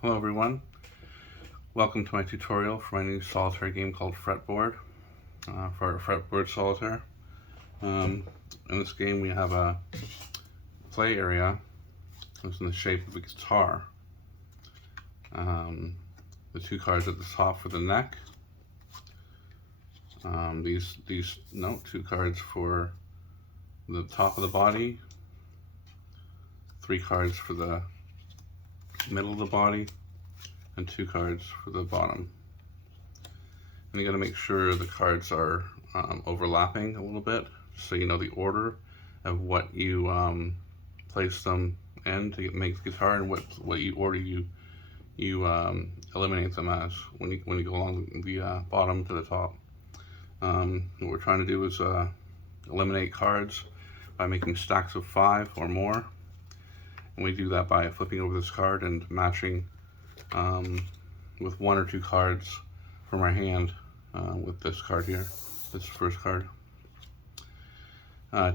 Hello everyone, welcome to my tutorial for my new solitaire game called Fretboard, for our Fretboard Solitaire. In this game we have a play area that's in the shape of a guitar. The two cards at the top for the neck, two cards for the top of the body, three cards for the middle of the body, and two cards for the bottom. And you got to make sure the cards are overlapping a little bit, so you know the order of what you place them in to make the guitar, and what order you eliminate them as when you go along the bottom to the top. What we're trying to do is eliminate cards by making stacks of 5 or more, and we do that by flipping over this card and matching with 1 or 2 cards from our hand with this card here, this first card.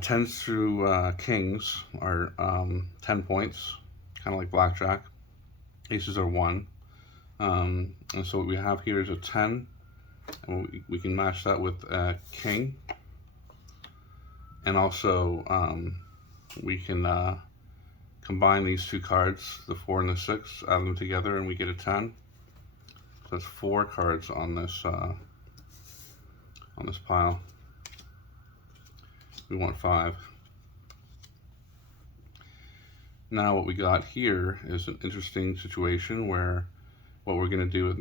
Tens through kings are 10 points, kind of like blackjack. Aces are 1. And so what we have here is a 10, and we can match that with a king. And also we can combine these two cards, the 4 and the 6, add them together, and we get a 10. So that's 4 cards on this pile. We want 5. Now what we got here is an interesting situation where what we're going to do at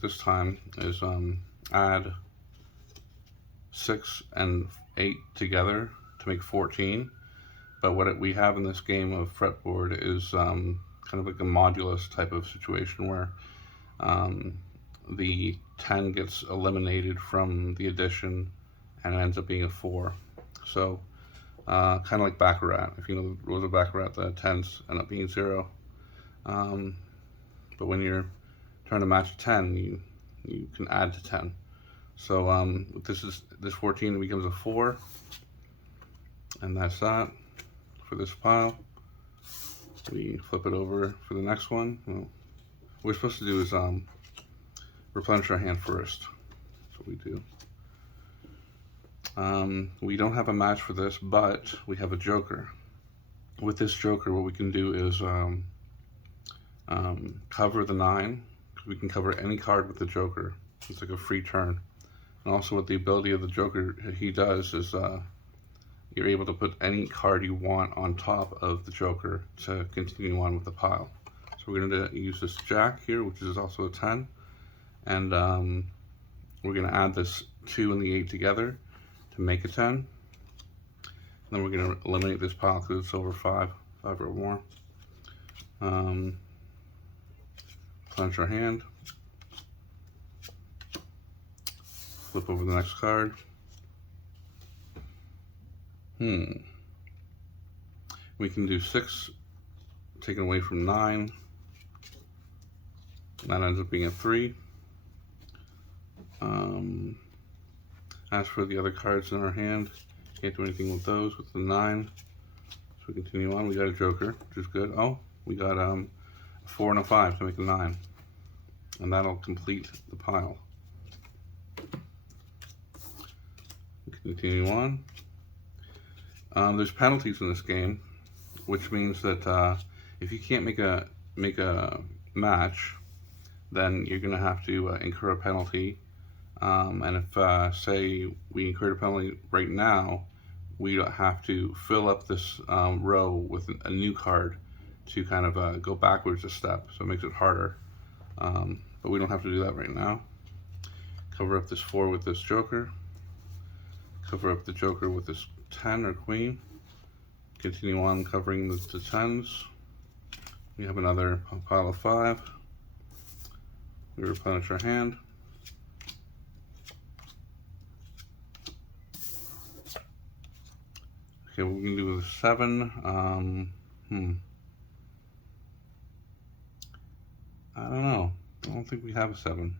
this time is add 6 and 8 together to make 14. But what we have in this game of Fretboard is kind of like a modulus type of situation where the 10 gets eliminated from the addition and it ends up being a 4. So kind of like Baccarat. If you know the rules of Baccarat, the 10s end up being 0. But when you're trying to match a 10, you can add to 10. So this 14 becomes a 4, and that's that for this pile. We flip it over for the next one. Well, what we're supposed to do is replenish our hand first. That's what we do. We don't have a match for this, but we have a joker. With this joker, what we can do is cover the 9. We can cover any card with the joker. It's like a free turn. And also what the ability of the joker he does is you're able to put any card you want on top of the joker to continue on with the pile. So we're going to use this jack here, which is also a 10, and we're going to add this 2 and the 8 together to make a 10. And then we're going to eliminate this pile because it's over 5 or more. Clench our hand, flip over the next card. We can do 6 taken away from 9. That ends up being a 3. As for the other cards in our hand, can't do anything with those with the 9. So we continue on. We got a joker, which is good. Oh, we got a 4 and a 5 to make a 9. And that'll complete the pile. Continue on. There's penalties in this game, which means that if you can't make a match, then you're going to have to incur a penalty. And if say we incurred a penalty right now, we have to fill up this row with a new card to kind of go backwards a step, so it makes it harder. But we don't have to do that right now. Cover up this 4 with this joker. Cover up the joker with this 10 or queen. Continue on covering the 10s. We have another pile of 5. We replenish our hand. Okay, what we can do with a 7. I don't know. I don't think we have a 7.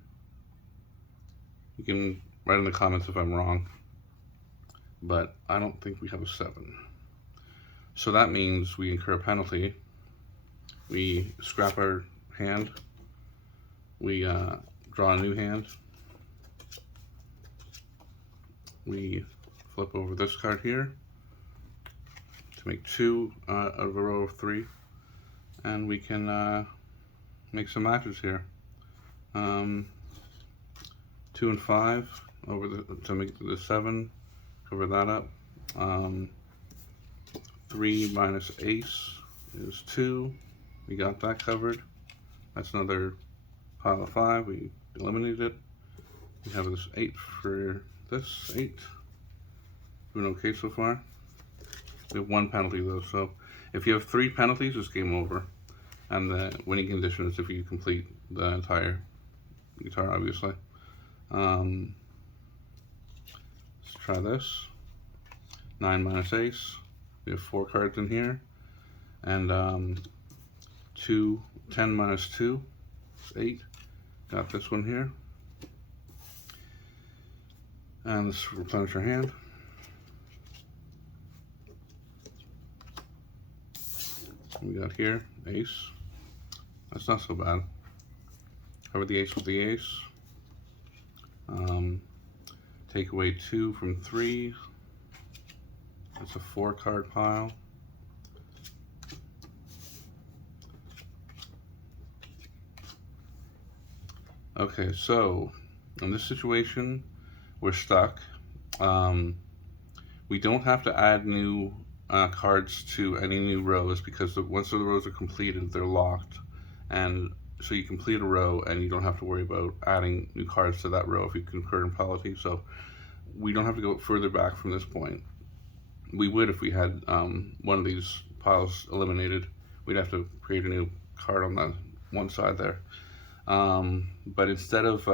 You can write in the comments if I'm wrong, but I don't think we have a 7. So that means we incur a penalty. We scrap our hand we draw a new hand. We flip over this card here to make 2 out of a row of 3, and we can make some matches here. 2 and 5 over to make the 7, cover that up. 3 minus ace is 2. We got that covered. That's another pile of 5. We eliminated it. We have this 8 for this 8. Doing okay so far. We have 1 penalty though, so if you have 3 penalties, it's game over. And the winning condition is if you complete the entire guitar, obviously. Let's try this. 9 minus ace. We have 4 cards in here. And 10 minus 2 is 8. Got this one here. And let's replenish our hand. We got here, ace. That's not so bad. Cover the ace with the ace. Take away 2 from 3. That's a 4 card pile. Okay, so in this situation, we're stuck. We don't have to add new cards to any new rows because once the rows are completed, they're locked. And so you complete a row and you don't have to worry about adding new cards to that row if you concur in penalty. So we don't have to go further back from this point. We would if we had one of these piles eliminated. We'd have to create a new card on that one side there. But instead of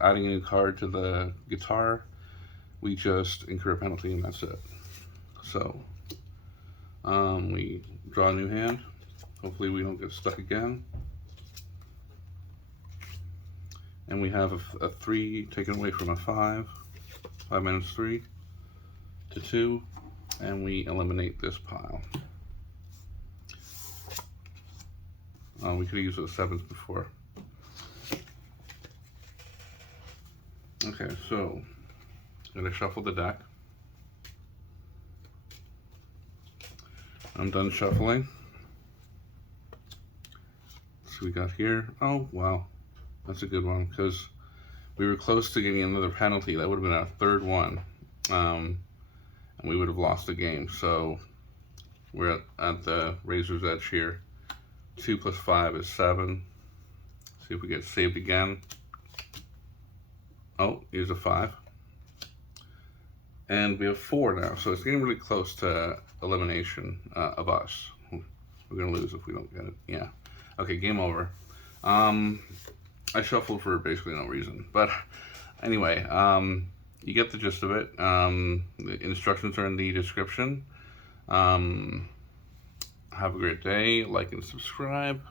adding a new card to the guitar, we just incur a penalty and that's it. So we draw a new hand. Hopefully we don't get stuck again. And we have a 3 taken away from a 5. 5 minus 3 to 2. And we eliminate this pile. We could have used those 7s before. Okay, so I'm gonna shuffle the deck. I'm done shuffling. So we got here. Oh wow, that's a good one because we were close to getting another penalty. That would have been our 3rd one, and we would have lost the game. So we're at the razor's edge here. 2 plus 5 is 7. See if we get saved again. Oh, here's a 5. And we have 4 now, so it's getting really close to elimination of us. We're gonna lose if we don't get it. Yeah. Okay, game over. I shuffled for basically no reason, but anyway, you get the gist of it. The instructions are in the description. Have a great day. Like and subscribe.